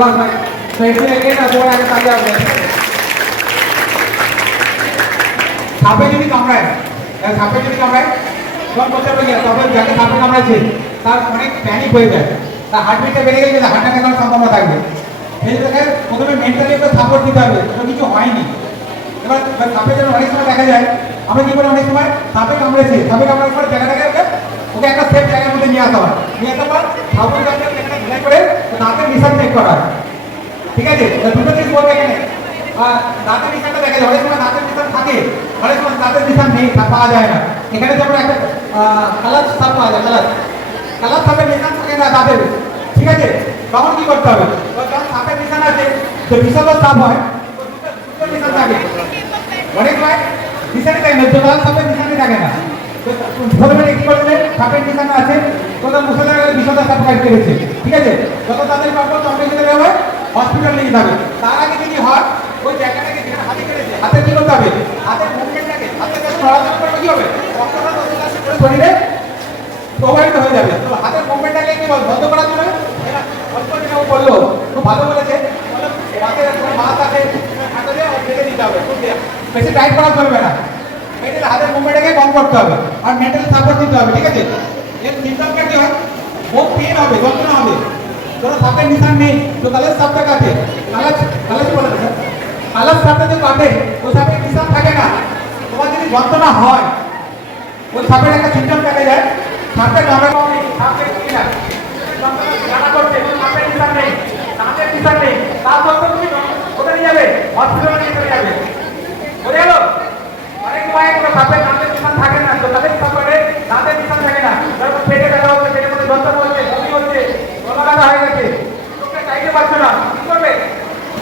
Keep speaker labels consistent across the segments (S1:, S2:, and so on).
S1: আবার হয় তো একটু এগিয়ে না সবাই আগে আসবে সাপে যদি কামড়ায় সাপে যদি কামড়ায় তখন তখন যাকে সাপে কামড়াচ্ছে তার অনেক প্যানিক হয়ে যায় তার হার্টবিটটা বেড়ে গেলে হার্ট অ্যাটাক হওয়ার সম্ভাবনা থাকবে সেই জায়গায় প্রথমে মেন্টালি একটু সাপোর্ট দিতে হবে কোনো কিছু হয়নি এবার সাপে যেন অনেক সময় দেখা যায় আমরা কি করি অনেক সময় সাপে কামড়েছে সাপে কামড়ার পর জায়গাটাকে ওকে একটা সেফ জায়গার মধ্যে নিয়ে আসা হয় নিয়ে আসার পর সাপের করা ঠিক আছে? দুটো জিনিস বলবে এখানে। দাঁতের নিশানটা দেখা যায় অনেক সময় দাঁতের নিশান থাকে, অনেক সময় দাঁতের নিশান নেই পাওয়া যায় না। এখানে যেমন একটা কালার সাপ পাওয়া যায় কালার কালার সাপের নিশান থাকে না দাঁতের। ঠিক আছে? তখন কি করতে হবে? তো সাপের নিশান আছে, তো বিষাদ সাপ হয়, তো নিশান থাকে। অনেক সময় নিশানে থাকে না জোগাল সাপের নিশানে থাকে না। তো প্রথমে কি করবে? সাপের নিশানা আছে। তোরা মুসলমান বিষয়টা সাপ কাজ করেছে ঠিক আছে? যত তাদের পাবো, তত যেতে হবে হসপিটাল নিয়ে যাবে তার আগে যদি হয়, ওই জায়গাটাকে যেখানে হাতে কেটেছে, হাতে কি করতে হবে। হাতের মুভমেন্টটাকে হাতে যখন নড়াচড়া করবে কি হবে? রক্তটা তত শরীরে প্রবাহিত হয়ে যাবে। তো হাতের মুভমেন্টটাকে কি বল বন্ধ করার জন্য অল্প ও বলল। খুব ভালো বলেছে। কোনো মাছ আছে হাতে দিয়ে ঢেকে দিতে হবে। বেশি টাইট করা চলবে না। মেয়েদের হাতের মুভমেন্টটাকে কম করতে হবে। আর মেন্টাল সাপোর্ট দিতে হবে, ঠিক আছে? এর সিমটমটা কি হয়? বহুত পেন হবে যন্ত্রণা হবে। ধরো সাপের নিশান নেই। তো কালের সাপটা কাটে। কালার কালার বলে না কালার সাপটা যে কাটে, ওই সাপের নিশান থাকে না। তোমার যদি যন্ত্রণা হয়, ওই সাপের একটা সিমটম দেখা যায়। সাপের নামে সাপের কি না। জানা করছে সাপের নিশান নেই দাঁতের নিশান নেই তার সত্ত্বেও তুমি কোথায় নিয়ে যাবে হসপিটালে নিয়ে চলে যাবে বুঝে গেল অনেক সময় দাঁতের নিশান থাকে না তো তাদের সাপের দাঁতের নিশান থাকে না। তারপর পেটে মধ্যে যন্ত্রণা হচ্ছে, বমি হচ্ছে, গলা হয়ে গেছে। চোখে চাইতে পারছ না। কি করবে?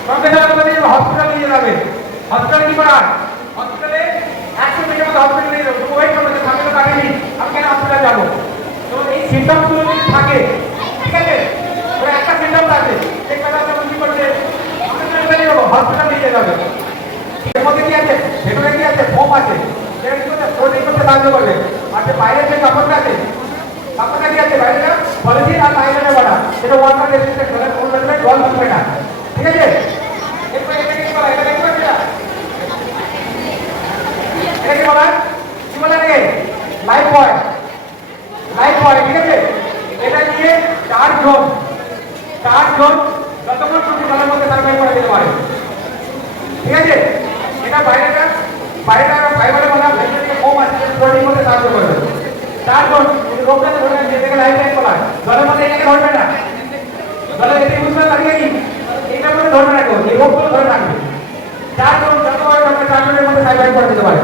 S1: সঙ্গে কোথায় নিয়ে যাবে হসপিটালে কি করা হসপিটালে একশো মিনিটের মধ্যে হসপিটালে নিয়ে যাব। ওয়েট করবে তো কাটেনি। আমি কেন হসপিটালে যাব? তো এই সিমটমগুলো থাকে, ঠিক আছে? একটা সিমটম আছে। সেই কথা যখন কি করছে? হসপিটালে নিয়ে যাবে এর মধ্যে কি আছে? ভেতরে কি আছে? ফোম আছে যেটা কি করছে প্রোটিন করতে সাহায্য করবে আর বাইরে যে কাপড়টা আছে, কাপড়টা কি আছে বাইরেটা পলিথিন আর বাইরে বলা এটা ওয়াটার রেজিস্ট্যান্ট করে কোন ভেতরে জল ঢুকবে না। ঠিক আছে? লাইফ বয় ঠিক আছে? এটা নিয়ে চার জন চার জন যতক্ষণ তুমি জলের মধ্যে সার্ভাইভ করে দিতে পারে। ঠিক আছে? এটা বাইরেটা বাইরেটা তারপর মধ্যে এই ধরে লাইফ টাইম বলা এটাকে ধরবে না। বুঝতে লাগিয়ে কি? এটা ধরে রাখবে তারপর যত আমরা চারজনের মধ্যে সাইড করে দিতে পারে।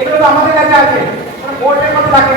S1: এগুলো তো আমাদের কাছে আছে। কোর্টের মধ্যে থাকে